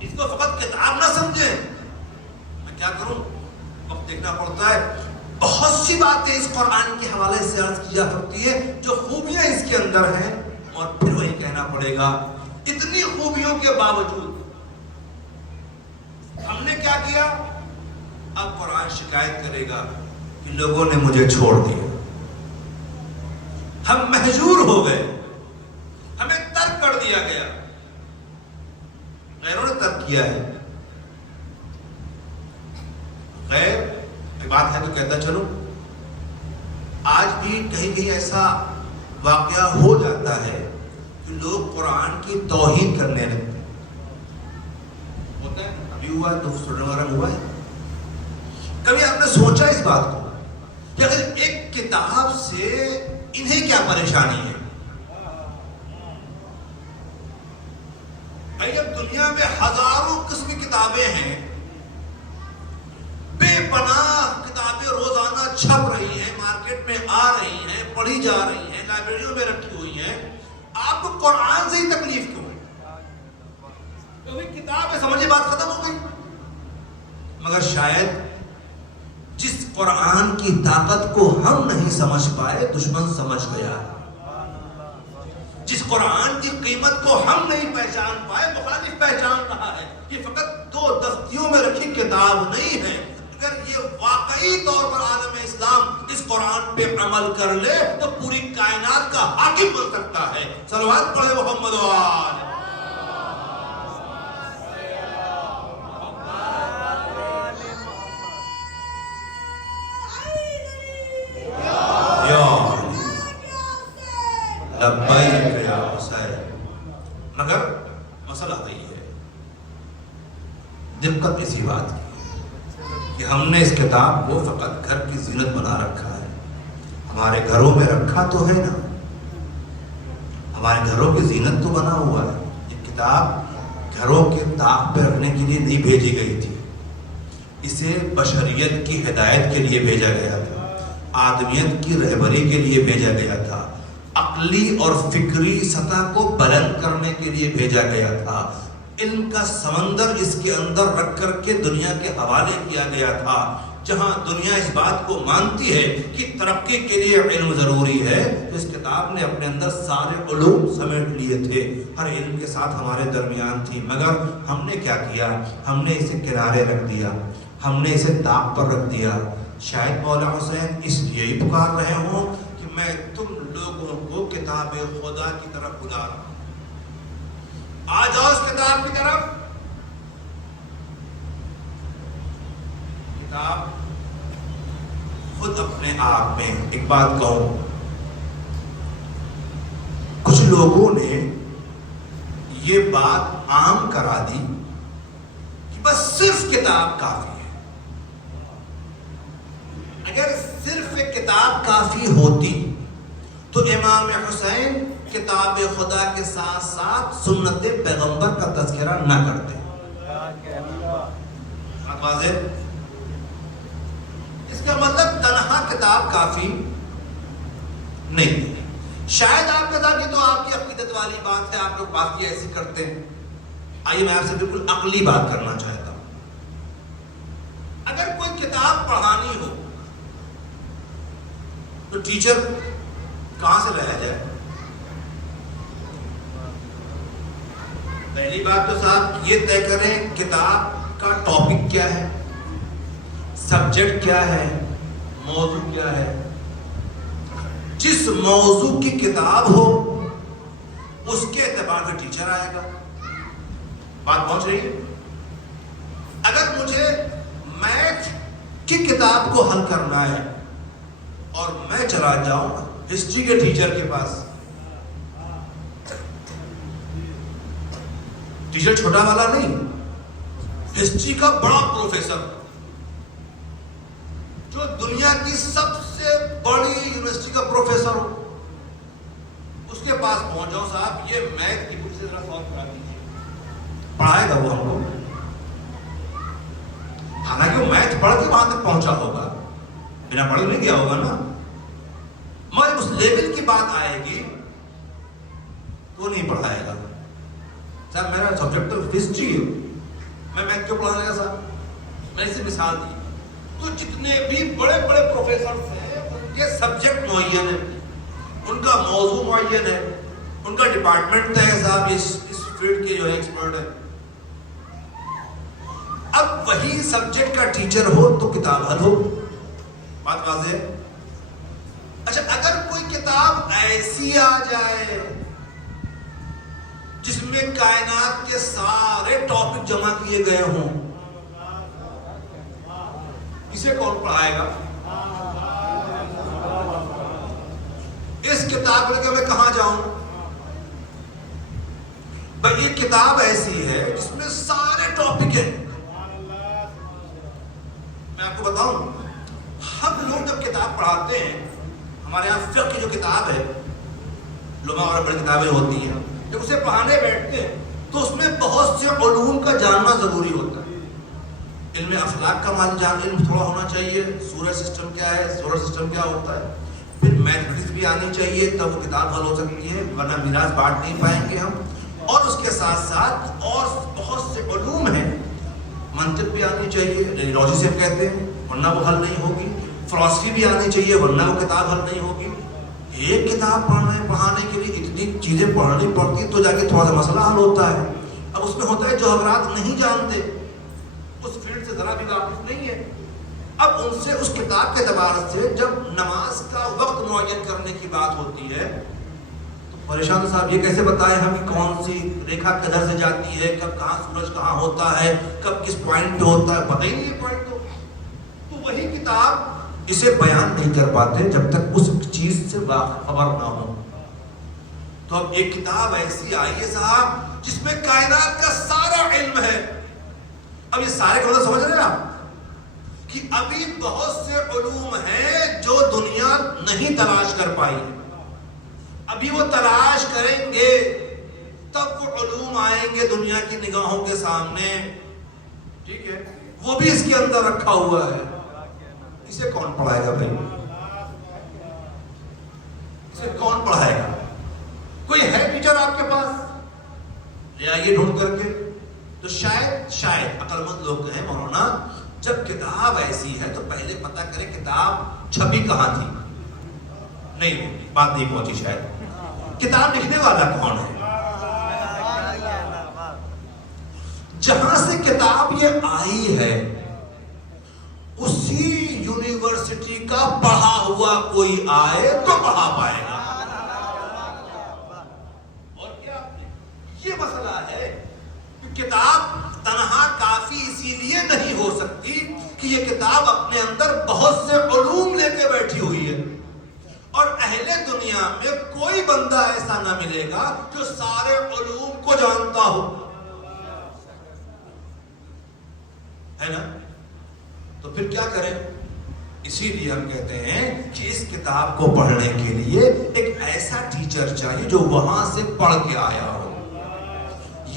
اس کو فقط کتاب نہ سمجھیں. میں کیا کروں، وقت دیکھنا پڑتا ہے. بہت سی باتیں اس قرآن کے حوالے سے عرض کی جا سکتی ہے جو خوبیاں اس کے اندر ہیں، اور پھر وہی کہنا پڑے گا اتنی خوبیوں کے باوجود ہم نے کیا کیا؟ اب قرآن شکایت کرے گا کہ لوگوں نے مجھے چھوڑ دیا، ہم مہجور ہو گئے، ہمیں ترک کر دیا گیا. غیروں نے ترک کیا ہے. غیر بات ہے تو کہتا چلو آج بھی کہیں کہیں ایسا واقعہ ہو جاتا ہے کہ لوگ قرآن کی توہین کرنے لگتے ہیں. ہوتا ہے، ابھی ہوا ہے تو سننے والا ہوا ہے. کبھی آپ نے سوچا اس بات کو کہ اگر ایک کتاب سے انہیں کیا پریشانی ہے؟ بھائی اب دنیا میں ہزاروں قسم کی کتابیں ہیں، بے پناہ کتابیں روزانہ چھپ رہی ہیں، مارکیٹ میں آ رہی ہیں، پڑھی جا رہی ہیں، لائبریریوں میں رکھی ہوئی ہیں. آپ کو قرآن سے ہی تکلیف کیوں ہے؟ کیونکہ کتاب ہے، سمجھے بات ختم ہو گئی. مگر شاید جس قرآن کی طاقت کو ہم نہیں سمجھ پائے دشمن سمجھ گیا. جس قرآن کی قیمت کو ہم نہیں پہچان پائے مخالف پہچان رہا ہے. یہ فقط 2 دفتیوں میں رکھی کتاب نہیں ہے. اگر یہ واقعی طور پر عالم اسلام اس قرآن پہ عمل کر لے تو پوری کائنات کا حاکم بن سکتا ہے. صلوات پڑھے محمد و آلہ. لبیک یا حسین. مگر مسئلہ یہ ہے، دقت اسی بات کی کہ ہم نے اس کتاب کو فقط گھر کی زینت بنا رکھا ہے. ہمارے گھروں میں رکھا تو ہے نا، ہمارے گھروں کی زینت تو بنا ہوا ہے. یہ کتاب گھروں کے طاق پہ رکھنے کے لیے نہیں بھیجی گئی تھی. اسے بشریت کی ہدایت کے لیے بھیجا گیا تھا، آدمیت کی رہبری کے لیے بھیجا گیا تھا، عقلی اور فکری سطح کو بلند کرنے کے لیے بھیجا گیا تھا. علم کا سمندر اس کے اندر رکھ کر کے دنیا کے حوالے کیا گیا تھا. جہاں دنیا اس بات کو مانتی ہے کہ ترقی کے لیے علم ضروری ہے، تو اس کتاب نے اپنے اندر سارے علوم سمیٹ لیے تھے. ہر علم کے ساتھ ہمارے درمیان تھی. مگر ہم نے کیا کیا؟ ہم نے اسے کنارے رکھ دیا، ہم نے اسے طاق پر رکھ دیا. شاید مولا حسین اس لیے ہی پکار رہے ہوں کہ میں تم لوگوں کو کتاب خدا کی طرف بلا رہا ہوں. آ جاؤ اس کتاب کی طرف. کتاب خود اپنے آپ میں ایک بات کہوں، کچھ لوگوں نے یہ بات عام کرا دی کہ بس صرف کتاب کافی ہے. اگر صرف ایک کتاب کافی ہوتی تو امام حسین کتاب خدا کے ساتھ ساتھ سنت پیغمبر کا تذکرہ نہ کرتے. واضح؟ اس کا مطلب تنہا کتاب کافی نہیں. شاید آپ کے ساتھ یہ تو آپ کی عقیدت والی بات ہے، آپ لوگ باقی ایسی کرتے ہیں. آئیے میں آپ سے بالکل عقلی بات کرنا چاہتا ہوں. اگر کوئی کتاب پڑھانی ہو تو ٹیچر کہاں سے لایا جائے؟ پہلی بات تو صاحب یہ طے کریں کتاب کا ٹاپک کیا ہے، سبجیکٹ کیا ہے، موضوع کیا ہے. جس موضوع کی کتاب ہو اس کے اعتبار سے ٹیچر آئے گا. بات پہنچ رہی ہے؟ اگر مجھے میتھ کی کتاب کو حل کرنا ہے اور میں چلا جاؤں ہسٹری کے ٹیچر کے پاس، ٹیچر چھوٹا والا نہیں، ہسٹری کا بڑا پروفیسر جو دنیا کی سب سے بڑی یونیورسٹی کا پروفیسر ہو، اس کے پاس پہنچ جاؤ، صاحب یہ میتھ کی بک سے ذرا سالو کرا دیجیے، پڑھائے گا وہ ہم کو. حالانکہ وہ میتھ پڑھ کے وہاں تک پہنچا ہوگا، بنا پڑھ نہیں گیا ہوگا نا، مگر اس لیول کی بات آئے گی تو نہیں پڑھائے گا. صاحب میرا سبجیکٹ تو ہسٹری ہے، میں میتھ کیوں پڑھانے گا صاحب؟ میں اسے مثال دی. تو جتنے بھی بڑے بڑے پروفیسرز ہیں ان کے سبجیکٹ معین ہے، ان کا موضوع معین ہے، ان کا ڈپارٹمنٹ ہے، صاحب اس فیلڈ کے جو ہے ایکسپرٹ ہے. اب وہی سبجیکٹ کا ٹیچر ہو تو کتاب حل ہو. بات واضح ہے؟ اچھا اگر کوئی کتاب ایسی آ جائے جس میں کائنات کے سارے ٹاپک جمع کیے گئے ہوں، اسے کون پڑھائے گا؟ اس کتاب لے کے میں کہاں جاؤں؟ بھائی یہ کتاب ایسی ہے جس میں سارے ٹاپک ہیں. میں آپ کو بتاؤں، ہم لوگ جب کتاب پڑھاتے ہیں، ہمارے یہاں فقہ کی جو کتاب ہے، لغہ اور بڑی کتابیں ہوتی ہیں، جب اسے پڑھانے بیٹھتے ہیں تو اس میں بہت سے علوم کا جاننا ضروری ہوتا ہے. علم اخلاق کا علم تھوڑا ہونا چاہیے، سولر سسٹم کیا ہے، سولر سسٹم کیا ہوتا ہے، پھر میتھمیٹکس بھی آنی چاہیے تب وہ کتاب حل ہو سکتی ہے، ورنہ میراث بانٹ نہیں پائیں گے ہم. اور اس کے ساتھ ساتھ اور بہت سے علوم ہیں، منطق بھی آنی چاہیے، ریاضی سے ہم کہتے ہیں، ورنہ وہ حل نہیں ہوگی. فلسفی بھی آنی چاہیے ورنہ وہ کتاب حل نہیں ہوگی. ایک کتاب پڑھانے کے لیے اتنی چیزیں پڑھنی پڑتی تو جا کے تھوڑا سا مسئلہ حل ہوتا ہے. اب اس میں ہوتا ہے جو حضرات نہیں جانتے، اس فیلڈ سے ذرا بھی واقف نہیں ہے، اب ان سے اس کتاب کے اعتبار سے جب نماز کا وقت معین کرنے کی بات ہوتی ہے تو پریشان صاحب یہ کیسے بتائیں ہم کہ کون سی ریکھا کدھر سے جاتی ہے، کب کہاں سورج کہاں ہوتا ہے، کب کس پوائنٹ پہ ہوتا ہے، پتہ ہی نہیں ہے پوائنٹ. تو وہی کتاب اسے بیان نہیں کر پاتے جب تک اس چیز سے خبر نہ ہو. تو اب ایک کتاب ایسی آئی ہے صاحب جس میں کائنات کا سارا علم ہے. اب یہ سارے کا سمجھ رہے ہیں آپ کہ ابھی بہت سے علوم ہیں جو دنیا نہیں تلاش کر پائی، ابھی وہ تلاش کریں گے تب وہ علوم آئیں گے دنیا کی نگاہوں کے سامنے. ٹھیک ہے، وہ بھی اس کے اندر رکھا ہوا ہے. اسے کون پڑھائے گا بھائی؟ اسے کون پڑھائے گا؟ کوئی ہے ٹیچر آپ کے پاس؟ لے آئیے ڈھونڈ کر کے. تو شاید عقل مند لوگ کہیں مولانا جب کتاب ایسی ہے تو پہلے پتہ کریں کتاب چھپی کہاں تھی. نہیں، بات نہیں پہنچی. شاید کتاب لکھنے والا کون ہے؟ جہاں سے کتاب یہ آئی ہے اسی یونیورسٹی کا پڑھا ہوا کوئی آئے تو پڑھا پائے گا. اور کیا یہ مسئلہ ہے کہ کتاب تنہا کافی اسی لیے نہیں ہو سکتی کہ یہ کتاب اپنے اندر بہت سے علوم لے کے بیٹھی ہوئی ہے، اور اہل دنیا میں کوئی بندہ ایسا نہ ملے گا جو سارے علوم کو جانتا ہو، ہے نا. تو پھر کیا کریں؟ اسی لیے ہم کہتے ہیں کہ اس کتاب کو پڑھنے کے لیے ایک ایسا ٹیچر چاہیے جو وہاں سے پڑھ کے آیا ہو.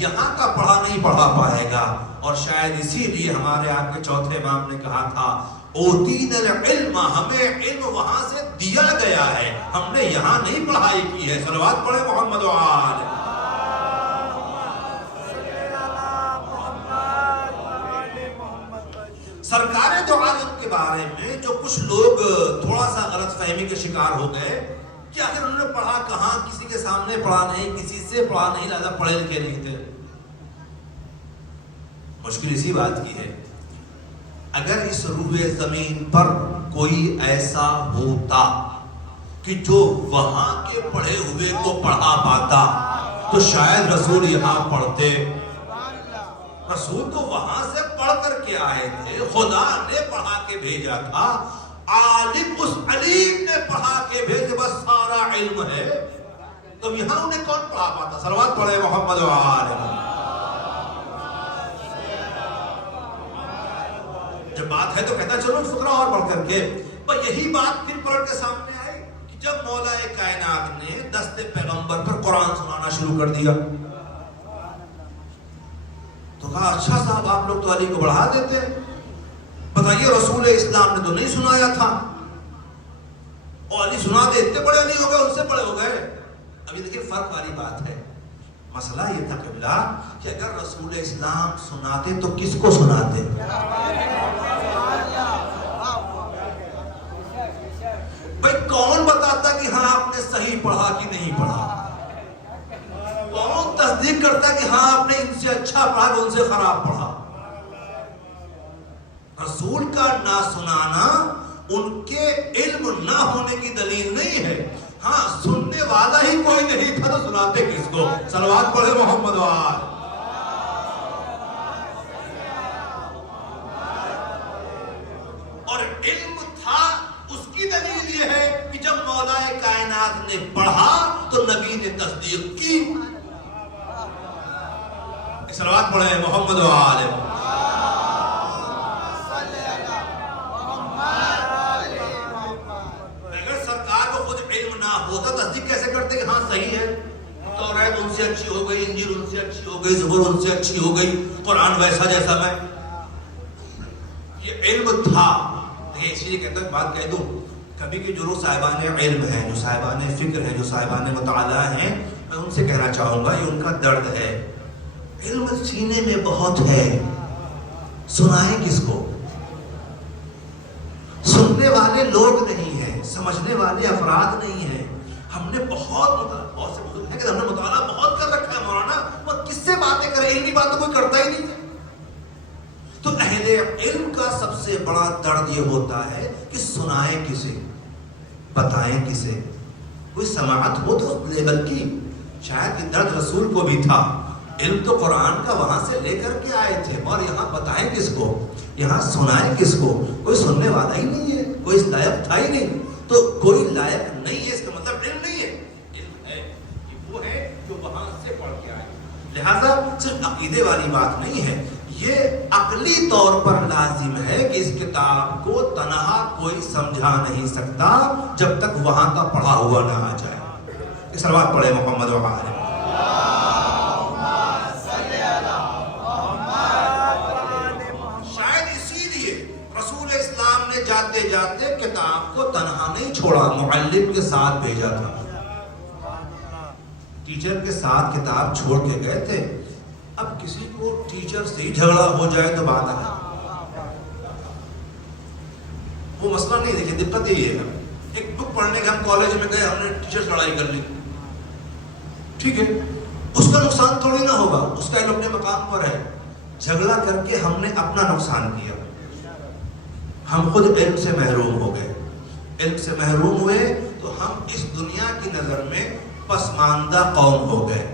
یہاں کا پڑھا نہیں پڑھا پائے گا. اور شاید اسی لیے ہمارے آپ کے چوتھے امام نے کہا تھا اوتینا العلم، ہمیں علم وہاں سے دیا گیا ہے، ہم نے یہاں نہیں پڑھائی کی ہے. صلوات پڑھے محمد و آل. سرکار دو عالم کے بارے میں جو کچھ لوگ تھوڑا سا غلط فہمی کے شکار ہو گئے کہ آخر انہوں نے پڑھا کہاں؟ کسی کے سامنے پڑھا نہیں، کسی سے پڑھا نہیں، لہذا پڑھے لکھے نہیں تھے۔ مشکل اسی بات کی ہے، اگر اس روح زمین پر کوئی ایسا ہوتا کہ جو وہاں کے پڑھے ہوئے کو پڑھا پاتا تو شاید رسول یہاں پڑھتے۔ رسول تو وہاں سے پڑھ کر کے آئے تھے، خدا نے پڑھا کے بھیجا تھا، عالم اس علیم نے پڑھا کے بھیجے، بس سارا علم ہے۔ تو یہاں انہیں کون پڑھا پاتا؟ صلوات پڑھے محمد و آل محمد۔ جب بات ہے تو کہتا چلو فقرہ اور پڑھ کر کے، پر یہی بات پھر پلٹ کے سامنے آئی کہ جب مولا کائنات نے دست پیغمبر پر قرآن سنانا شروع کر دیا تو کہا اچھا صاحب آپ لوگ تو علی کو بڑھا دیتے، بتائیے رسول اسلام نے تو نہیں سنایا تھا، اور علی سنا دے، اتنے بڑے علی ہو گئے، ان سے بڑے ہو گئے۔ ابھی دیکھیں فرق والی بات ہے، مسئلہ یہ تھا قبلہ کہ اگر رسول اسلام سناتے تو کس کو سناتے؟ بھئی کون بتاتا کہ ہاں آپ نے صحیح پڑھا کہ نہیں پڑھا؟ کون تصدیق کرتا کہ ہاں آپ نے ان سے اچھا پڑھا کہ ان سے خراب پڑھا؟ رسول کا نہ سنانا ان کے علم نہ ہونے کی دلیل نہیں ہے، ہاں سننے والا ہی کوئی نہیں تھا تو سناتے کس کو؟ صلوات پڑھے محمد و آل۔ اور علم تھا، اس کی دلیل یہ ہے کہ جب مولا کائنات نے پڑھا تو نبی نے تصدیق کی۔ صلوات پڑھے محمد و آل۔ ہوتا تصدیق کیسے کرتے کہ ہاں صحیح ہے، توریت ان سے اچھی ہو گئی، انجیل ان سے اچھی ہو گئی، زبور ان سے اچھی ہو گئی، قرآن ویسا جیسا میں۔ یہ علم تھا، اسی لیے کہتا ہے بات کہہ دوں، کبھی کہ جو لوگ صاحبان علم ہیں، جو صاحبان فکر ہیں، جو صاحبان مطالعہ ہیں، میں ان سے کہنا چاہوں گا یہ ان کا درد ہے، علم سینے میں بہت ہے، سنائیں کس کو؟ سننے والے لوگ نہیں ہیں، سمجھنے والے افراد نہیں ہیں۔ ہم نے بہت سے بزرگ ہیں کہ ہم نے مطالعہ بہت کر رکھا ہے مولانا، وہ کس سے باتیں کریں؟ علمی بات تو کوئی کرتا ہی نہیں ہے۔ تو اہل علم کا سب سے بڑا درد یہ ہوتا ہے کہ سنائیں کسے، بتائیں کسے؟ کوئی سماعت ہو تو اس لیول کی، شاید یہ درد رسول کو بھی تھا، علم تو قرآن کا وہاں سے لے کر کے آئے تھے، اور یہاں بتائیں کس کو، یہاں سنائیں کس کو؟ کوئی سننے والا ہی نہیں ہے، کوئی اس لائق تھا ہی نہیں، تو کوئی لائق نہیں ہے اس کا مطلب علم نہیں ہے، علم ہے کہ وہ ہے جو وہاں سے پڑھ کے آئے۔ لہذا صرف عقیدے والی بات نہیں ہے، یہ عقلی طور پر لازم ہے کہ اس کتاب کو تنہا کوئی سمجھا نہیں سکتا جب تک وہاں کا پڑھا ہوا نہ آ جائے۔ صلوات پڑھے محمد و آل۔ جاتے جاتے کتاب کو تنہا نہیں چھوڑا، معلم کے ساتھ بھیجا تھا، ٹیچر کے ساتھ کتاب چھوڑ کے گئے تھے۔ اب کسی کو ٹیچر سے ہی جھگڑا ہو جائے تو بات ہے، وہ مسئلہ نہیں۔ دیکھیں دقت یہ ہے، ایک بک پڑھنے کے ہم کالج میں گئے، ہم نے ٹیچر سے لڑائی کر لی، ٹھیک ہے، اس کا نقصان تھوڑی نہ ہوگا، اس کا علم اپنے مقام پر ہے، جھگڑا کر کے ہم نے اپنا نقصان کیا، ہم خود علم سے محروم ہو گئے۔ علم سے محروم ہوئے تو ہم اس دنیا کی نظر میں پسماندہ قوم ہو گئے،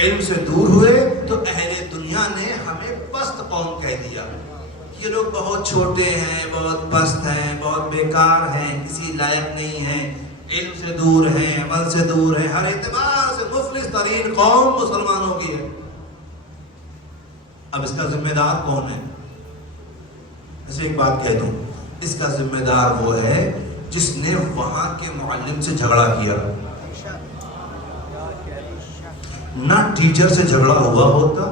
علم سے دور ہوئے تو اہل دنیا نے ہمیں پست قوم کہہ دیا، یہ لوگ بہت چھوٹے ہیں، بہت پست ہیں، بہت بیکار ہیں، کسی لائق نہیں ہیں، علم سے دور ہیں، عمل سے دور ہیں، ہر اعتبار سے مفلس ترین قوم مسلمانوں کی ہے۔ اب اس کا ذمہ دار کون ہے؟ اسے ایک بات کہہ دوں، اس کا ذمہ دار وہ ہے جس نے وہاں کے معلم سے جھگڑا کیا۔ نہ ٹیچر سے جھگڑا ہوا ہوتا،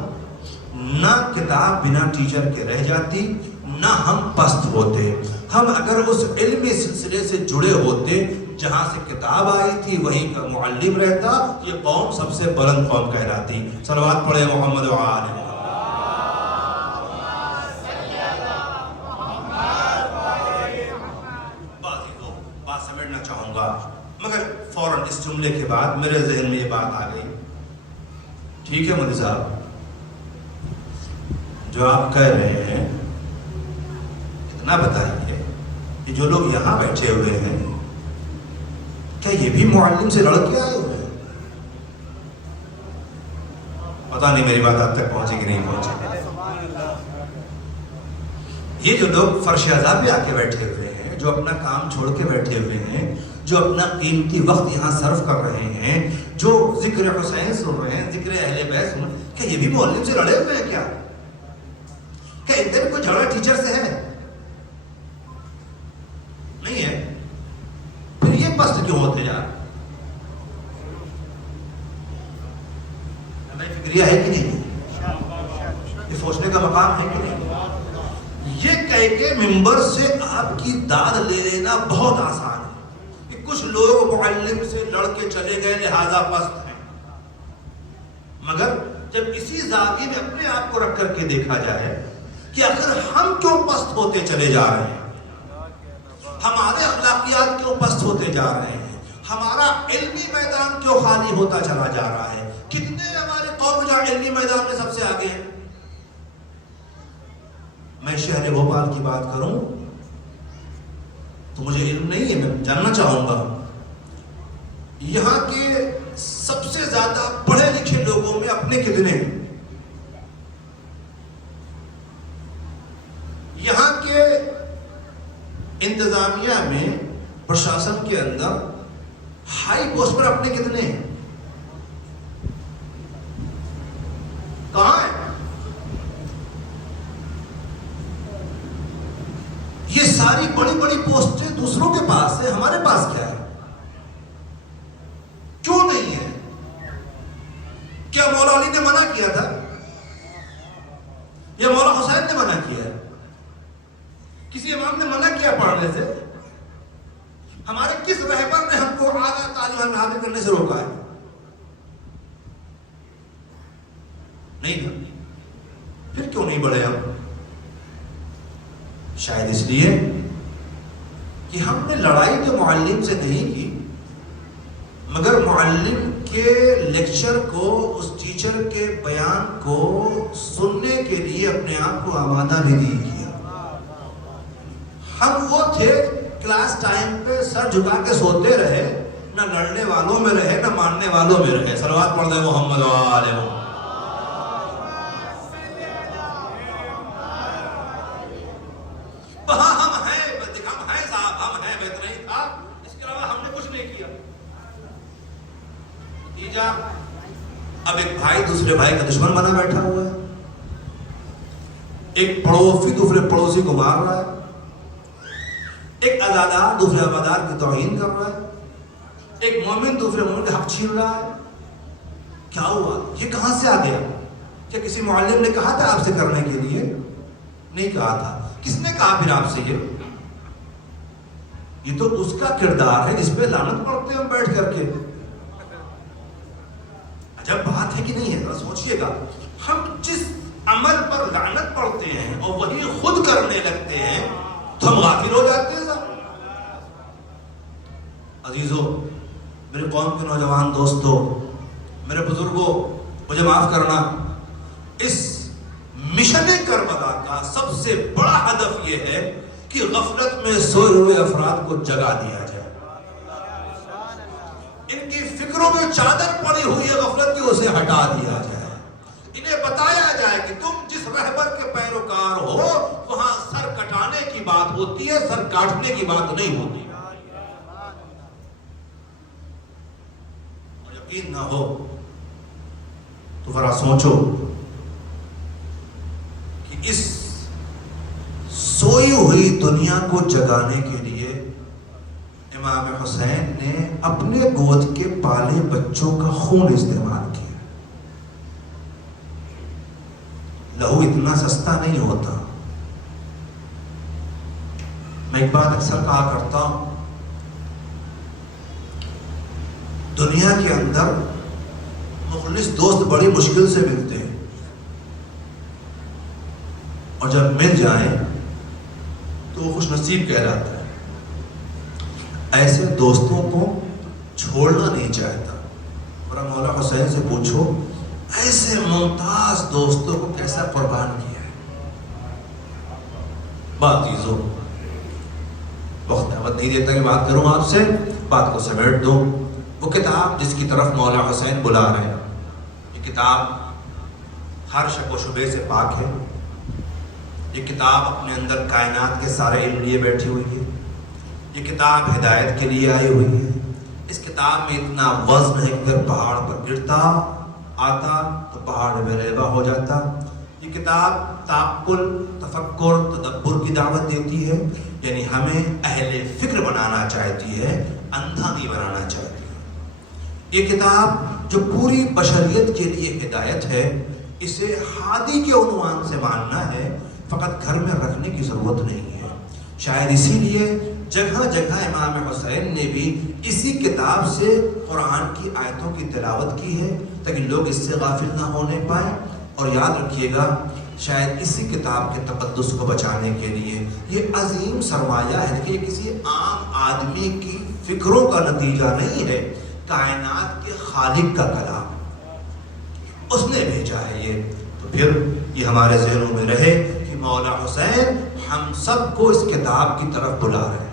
نہ کتاب بنا ٹیچر کے رہ جاتی، نہ ہم پست ہوتے۔ ہم اگر اس علمی سلسلے سے جڑے ہوتے جہاں سے کتاب آئی تھی وہیں کا معلم رہتا، یہ قوم سب سے بلند قوم کہلاتی۔ صلوات پڑھے محمد و آل محمد۔ بات سمجھنا چاہوں گا، جملے کے بعد میرے ذہن میں یہ بات آ گئی، ٹھیک ہے مودی صاحب، جو آپ کہہ رہے ہیں اتنا بتائیے کہ جو لوگ یہاں بیٹھے ہوئے ہیں کیا یہ بھی معلم سے لڑ کے آئے ہوئے ہیں؟ پتا نہیں میری بات آپ تک پہنچے کہ نہیں پہنچے۔ یہ جو لوگ فرش عذاب پہ آ کے بیٹھے ہوئے ہیں، جو اپنا کام چھوڑ کے بیٹھے ہوئے ہیں، جو اپنا قیمتی وقت یہاں صرف کر رہے ہیں، جو ذکر حسین سن رہے ہیں، ذکر اہل بیت سن رہے ہیں، کیا یہ بھی معلم سے لڑے ہوئے ہیں کیا؟ کیا ان میں کوئی جھگڑا ٹیچر سے ہے؟ نہیں ہے؟ پھر یہ پست کیوں ہوتے جا رہے؟ ہمیں فکریہ ہے کہ نہیں؟ یہ سوچنے کا مقام ہے کہ نہیں؟ یہ کہہ کے ممبر سے آپ کی داد لے لینا بہت آسان ہے کہ کچھ لوگ معلم سے لڑ کے چلے گئے لہذا پست ہیں، مگر جب اسی زاویے میں اپنے آپ کو رکھ کر کے دیکھا جائے کہ آخر ہم کیوں پست ہوتے چلے جا رہے ہیں، ہمارے اخلاقیات کیوں پست ہوتے جا رہے ہیں، ہمارا علمی میدان کیوں خالی ہوتا چلا جا رہا ہے، کتنے ہمارے قوم جہاں علمی میدان میں سب سے آگے ہیں۔ میں شہر بھوپال کی بات کروں تو مجھے علم نہیں ہے، میں جاننا چاہوں گا یہاں کے سب سے زیادہ پڑھے لکھے لوگوں میں اپنے کتنے ہیں؟ یہاں کے انتظامیہ میں، پرشاسن کے اندر ہائی پوسٹ پر اپنے کتنے ہیں؟ کہاں ہیں؟ یہ ساری بڑی بڑی پوسٹیں دوسروں کے پاس ہے، ہمارے پاس کیا ہے؟ کیوں نہیں ہے؟ کیا مولا علی نے منع کیا تھا یا مولا حسین نے منع کیا ہے؟ کسی امام نے منع کیا پڑھنے سے؟ ہمارے کس رہبر نے ہم کو اعلیٰ تعلیم حاصل کرنے سے روکا ہے؟ نہیں نا؟ پھر کیوں نہیں بڑھے ہم؟ شاید اس لیے کہ ہم نے لڑائی تو معلم سے نہیں کی، مگر معلم کے لیکچر کو، اس ٹیچر کے بیان کو سننے کے لیے اپنے آپ کو آمادہ بھی نہیں کیا۔ ہم وہ تھے کلاس ٹائم پہ سر جھکا کے سوتے رہے، نہ لڑنے والوں میں رہے نہ ماننے والوں میں رہے۔ صلوات پڑھ دے محمد و آلہ محمد۔ وہاں ہم ہیں صاحب، ہم ہیں، بہتر نہیں تھا، اس کے علاوہ ہم نے کچھ نہیں کیا۔ نتیجہ اب ایک بھائی دوسرے بھائی کا دشمن بنا بیٹھا ہوا ہے، ایک پڑوسی دوسرے پڑوسی کو مار رہا ہے، ایک عزادار دوسرے عزادار کی توہین کر رہا ہے، ایک مومن دوسرے مومن کا حق چھین رہا ہے۔ کیا ہوا؟ یہ کہاں سے آ گیا؟ کیا کسی معلم نے کہا تھا آپ سے کرنے کے لیے؟ نہیں کہا تھا۔ کس نے کہا پھر آپ سے یہ تو اس کا کردار ہے جس پہ لعنت پڑھتے ہیں ہم بیٹھ کر کے۔ عجب بات ہے کہ نہیں ہے؟ ذرا سوچئے گا، ہم جس عمل پر لعنت پڑھتے ہیں اور وہی خود کرنے لگتے ہیں تو ہم غافل ہو جاتے ہیں صاحب۔ عزیزو، میرے قوم کے نوجوان دوستو، میرے بزرگوں، مجھے معاف کرنا، اس مشن کربلا کا سب سے بڑا ہدف یہ ہے کہ غفلت میں سوئے ہوئے افراد کو جگا دیا جائے۔ ان کی فکروں میں چادر پڑی ہوئی ہے غفلت کی، اسے ہٹا دیا جائے۔ انہیں بتایا جائے کہ تم جس رہبر کے پیروکار ہو وہاں سر کٹانے کی بات ہوتی ہے، سر کاٹنے کی بات نہیں ہوتی۔ اور یقین نہ ہو تو ذرا سوچو کہ اس سوئی ہوئی دنیا کو جگانے کے لیے امام حسین نے اپنے گود کے پالے بچوں کا خون استعمال کیا۔ لہو اتنا سستا نہیں ہوتا۔ میں ایک بات اکثر کہا کرتا ہوں، دنیا کے اندر مخلص دوست بڑی مشکل سے ملتے ہیں، اور جب مل جائیں تو وہ خوش نصیب کہلاتا ہے۔ ایسے دوستوں کو چھوڑنا نہیں چاہتا. اور مولا حسین سے پوچھو ایسے ممتاز دوستوں کو کیسا قربان کیا ہے. بات چیزوں وقت دعوت نہیں دیتا کہ بات کروں آپ سے, بات کو سمیٹ دو. وہ کتاب جس کی طرف مولا حسین بلا رہے ہیں, یہ کتاب ہر شک و شبے سے پاک ہے. یہ کتاب اپنے اندر کائنات کے سارے علم لیے بیٹھی ہوئی ہے. یہ کتاب ہدایت کے لیے آئی ہوئی ہے. اس کتاب میں اتنا وزن ہے کہ اگر پہاڑ پر گرتا آتا تو پہاڑ میں ریبہ ہو جاتا. یہ کتاب تعقل, تفکر, تدبر کی دعوت دیتی ہے, یعنی ہمیں اہل فکر بنانا چاہتی ہے, اندھا نہیں بنانا چاہتی ہے. یہ کتاب جو پوری بشریت کے لیے ہدایت ہے, اسے ہادی کے عنوان سے ماننا ہے, فقط گھر میں رکھنے کی ضرورت نہیں ہے. شاید اسی لیے جگہ جگہ امام حسین نے بھی اسی کتاب سے قرآن کی آیتوں کی تلاوت کی ہے تاکہ لوگ اس سے غافل نہ ہونے پائیں. اور یاد رکھیے گا, شاید اسی کتاب کے تقدس کو بچانے کے لیے یہ عظیم سرمایہ ہے کہ یہ کسی عام آدمی کی فکروں کا نتیجہ نہیں ہے, کائنات کے خالق کا کلام, اس نے بھیجا ہے یہ. تو پھر یہ ہمارے ذہنوں میں رہے کہ مولا حسین ہم سب کو اس کتاب کی طرف بلا رہے ہیں.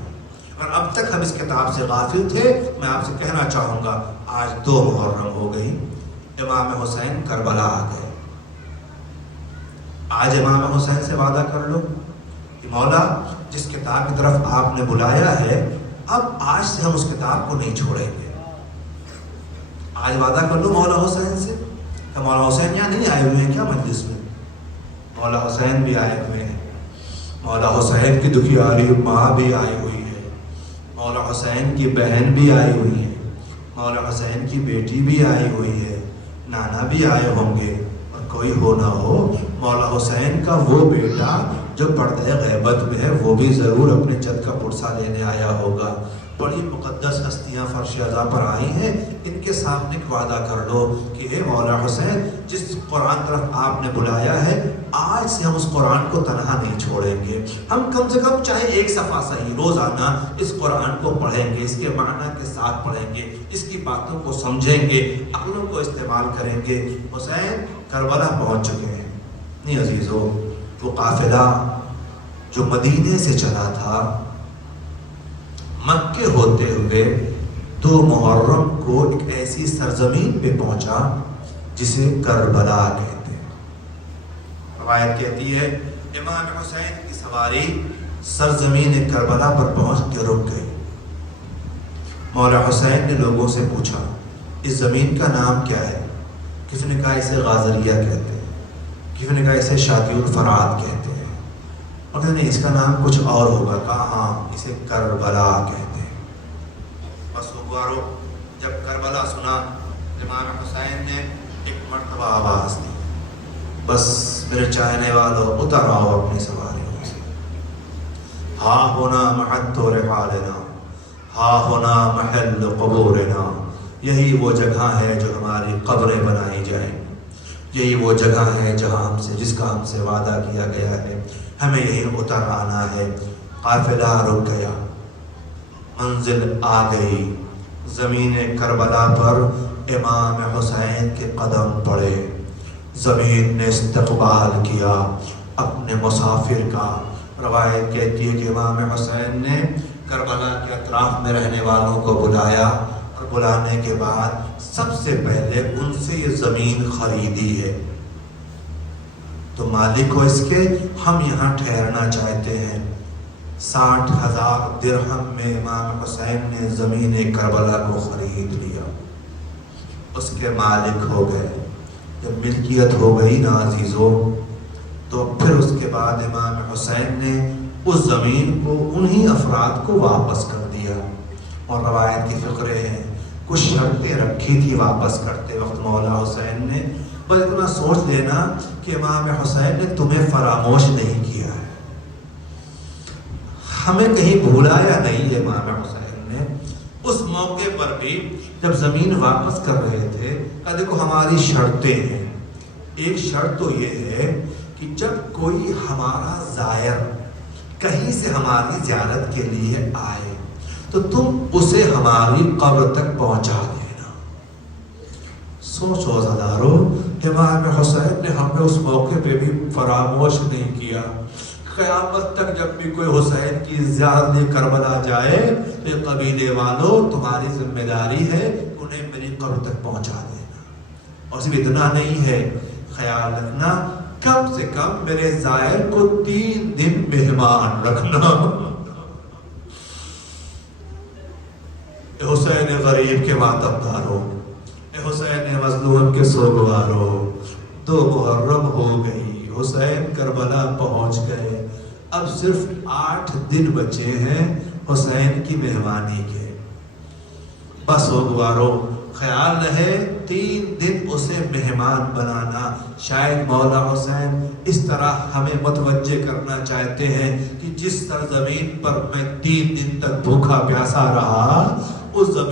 اور اب تک ہم اس کتاب سے غافل تھے. میں آپ سے کہنا چاہوں گا آج 2 محرم ہو گئی, امام حسین کربلا آ گئے. آج امام حسین سے وعدہ کر لو کہ مولا جس کتاب کی طرف آپ نے بلایا ہے, اب آج سے ہم اس کتاب کو نہیں چھوڑیں گے. آج وعدہ کر لو مولا حسین سے. کہ مولا حسین یہاں نہیں آئے ہوئے ہیں کیا مجلس میں؟ مولا حسین بھی آئے ہوئے ہیں. مولا حسین کی دکھیاری ماں بھی آئی ہوئی ہے, مولا حسین کی بہن بھی آئی ہوئی ہے, مولا حسین کی بیٹی بھی آئی ہوئی ہے, نانا بھی آئے ہوں گے, اور کوئی ہو نہ ہو مولا حسین کا وہ بیٹا جو پردہ غیبت میں ہے وہ بھی ضرور اپنے جد کا پرسہ لینے آیا ہوگا. بڑی مقدس ہستیاں فرش عزا پر آئی ہیں, ان کے سامنے ایک وعدہ کر لو کہ اے مولا حسین جس قرآن طرف آپ نے بلایا ہے, آج سے ہم اس قرآن کو تنہا نہیں چھوڑیں گے. ہم کم سے کم چاہے 1 صفحہ صحیح روزانہ اس قرآن کو پڑھیں گے, اس کے معنی کے ساتھ پڑھیں گے, اس کی باتوں کو سمجھیں گے, عقلوں کو استعمال کریں گے. حسین کربلا پہنچ چکے ہیں. نہیں عزیزو, وہ قافلہ جو مدینے سے چلا تھا مکے ہوتے ہوئے 2 محرم کو ایک ایسی سرزمین پہ پہنچا جسے کربلا کہتے ہیں. روایت کہتی ہے امام حسین کی سواری سرزمین کربلا پر پہنچ کے رک گئی. مولا حسین نے لوگوں سے پوچھا اس زمین کا نام کیا ہے؟ کسی نے کہا اسے غازریہ کہتے ہیں, کسی نے کہا اسے شادی الفرات کہتے ہیں, اور کہتے ہیں اس کا نام کچھ اور ہوگا. کہا ہاں اسے کربلا کہتے ہیں. بس غبارو جب کربلا سنا امام حسین نے ایک مرتبہ آواز دی, بس میرے چاہنے والوں اتر آؤ اپنی سواریوں سے. ہاں ہونا محط رحالنا, ہاں ہونا محل قبورنا, یہی وہ جگہ ہے جو ہماری قبریں بنائی جائیں, یہی وہ جگہ ہے جہاں ہم سے جس کا ہم سے وعدہ کیا گیا ہے, ہمیں یہیں اتر آنا ہے. قافلہ رک گیا, منزل آ گئی. زمین کربلا پر امام حسین کے قدم پڑے. زمین نے استقبال کیا اپنے مسافر کا. روایت کہتی ہے کہ امام حسین نے کربلا کے اطراف میں رہنے والوں کو بلایا, اور بلانے کے بعد سب سے پہلے ان سے یہ زمین خریدی ہے. تو مالک ہو اس کے, ہم یہاں ٹھہرنا چاہتے ہیں. 60,000 درہم میں امام حسین نے زمین کربلا کو خرید لیا, اس کے مالک ہو گئے. جب ملکیت ہو گئی نا عزیزو, تو پھر اس کے بعد امام حسین نے اس زمین کو انہی افراد کو واپس کر دیا. اور روایت کی فقرے ہیں کچھ شرطیں رکھی تھی واپس کرتے وقت مولا حسین نے, بس اتنا سوچ لینا کہ امام حسین نے تمہیں فراموش نہیں کیا ہے, ہمیں کہیں بھولایا نہیں ہے. امام حسین نے اس موقع پر بھی جب زمین واپس کر رہے تھے کہ دیکھو ہماری شرطیں ہیں. ایک شرط تو یہ ہے کہ جب کوئی ہمارا زائر کہیں سے ہماری زیارت کے لیے آئے تو تم اسے ہماری قبر تک پہنچا دینا۔ سوچو عزیزارو، امام حسین نے ہمیں اس موقع پہ بھی فراموش نہیں کیا۔ قیامت تک جب بھی کوئی حسین کی زیارت کربلا جائے تو قبیلے والوں تمہاری ذمہ داری ہے انہیں میری قبر تک پہنچا دینا۔ اور صرف اتنا نہیں ہے، خیال رکھنا کم سے کم میرے زائر کو 3 دن مہمان رکھنا۔ اے حسین غریب کے ماتمداروں، اے حسین مظلوم کے سوگواروں، 2 محرم ہو گئی، حسین کربلا پہنچ گئے، اب صرف 8 دن بچے ہیں حسین کی مہمانی کے۔ بس سوگواروں، خیال رہے 3 دن اسے مہمان بنانا۔ شاید مولا حسین اس طرح ہمیں متوجہ کرنا چاہتے ہیں کہ جس سرزمین پر میں 3 دن تک بھوکا پیاسا رہا، اس زمین